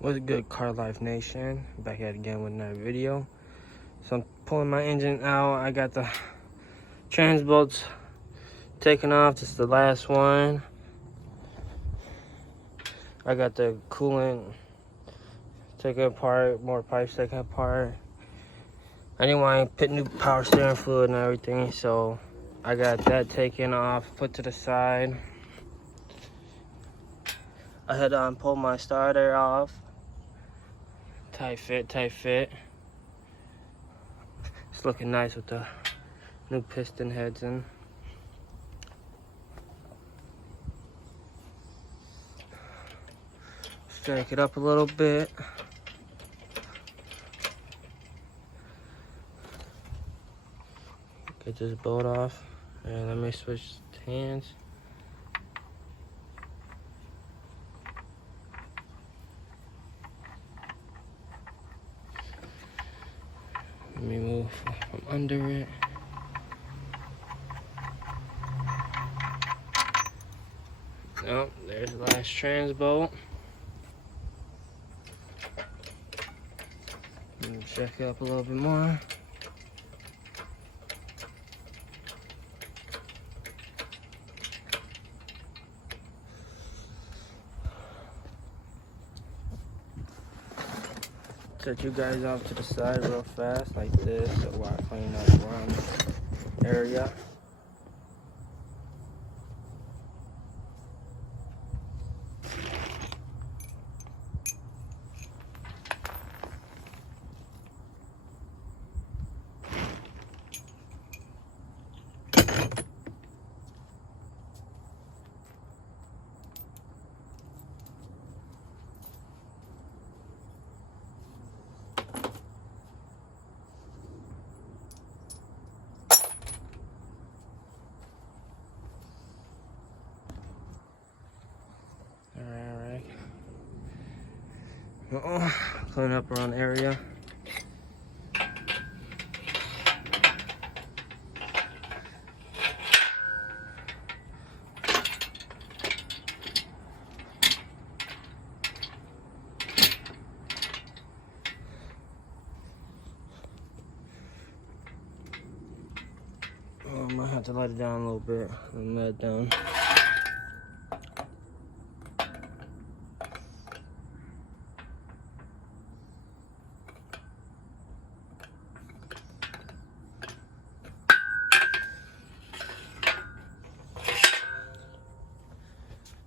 What's good, Car Life Nation? Back at it again with another video. So I'm pulling my engine out. I got the trans bolts taken off. This is the last one. I got the coolant taken apart, more pipes taken apart. I didn't want to put new power steering fluid and everything, so I got that taken off, put to the side. I had pulled my starter off. Tight fit. It's looking nice with the new piston heads in. Strike it up a little bit. Get this bolt off. And let me switch hands. Let me move from under it. Oh, there's the last trans bolt. Let me check it up a little bit more. Set you guys off to the side real fast like this while I clean up around the area. Clean up around the area. I might have to let it down a little bit and let it down.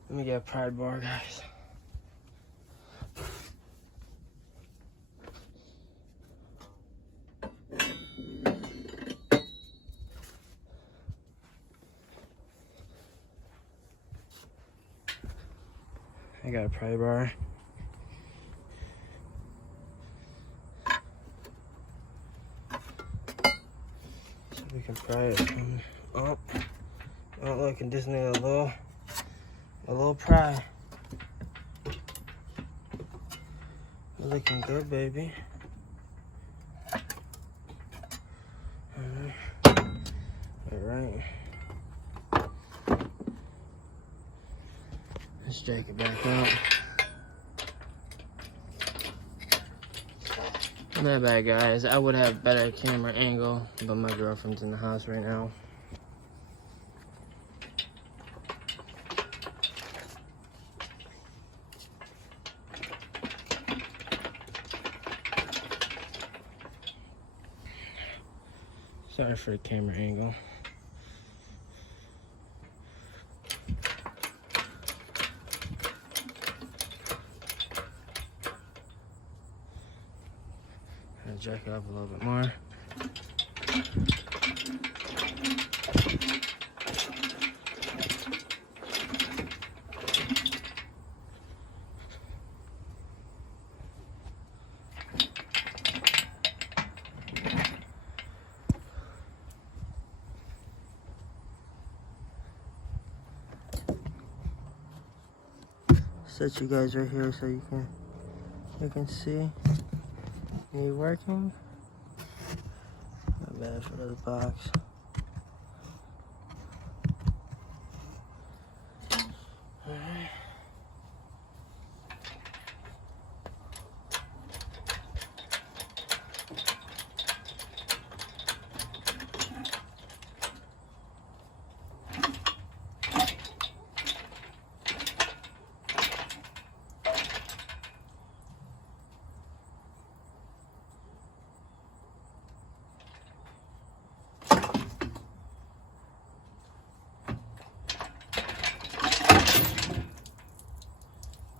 Let me get a pride bar, guys. I got a pry bar. So we can pry it from up. Oh, look, and just need a little pry. Looking good, baby. All right. Let's drag it back out. Not bad, guys. I would have better camera angle, but my girlfriend's in the house right now. Sorry for the camera angle. I'll jack it up a little bit more. Set you guys right here so you can see me working. Not bad for the box. Alright.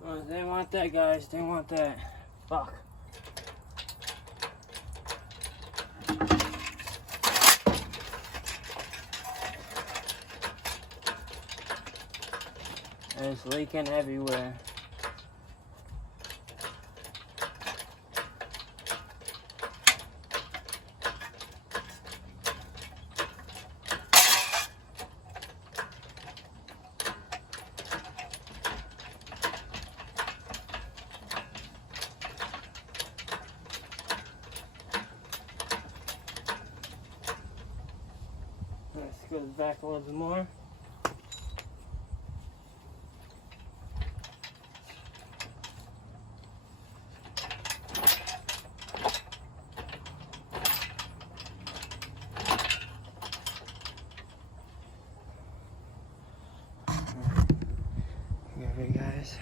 They didn't want that, guys. They didn't want that. Fuck. And it's leaking everywhere. Let's go back a little bit more. Okay, guys.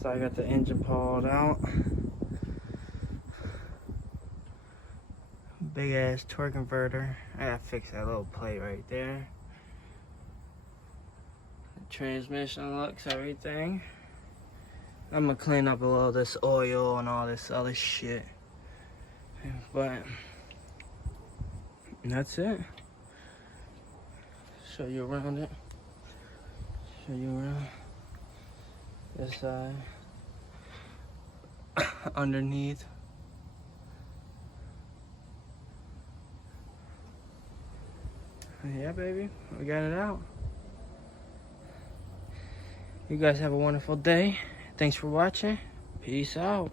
So I got the engine pulled out. Big ass torque converter. I gotta fix that little plate right there. The transmission looks, everything. I'm gonna clean up a little of this oil and all this other shit. But that's it. Show you around it. Show you around this side. Underneath. Yeah, baby, we got it out. You guys have a wonderful day. Thanks for watching. Peace out.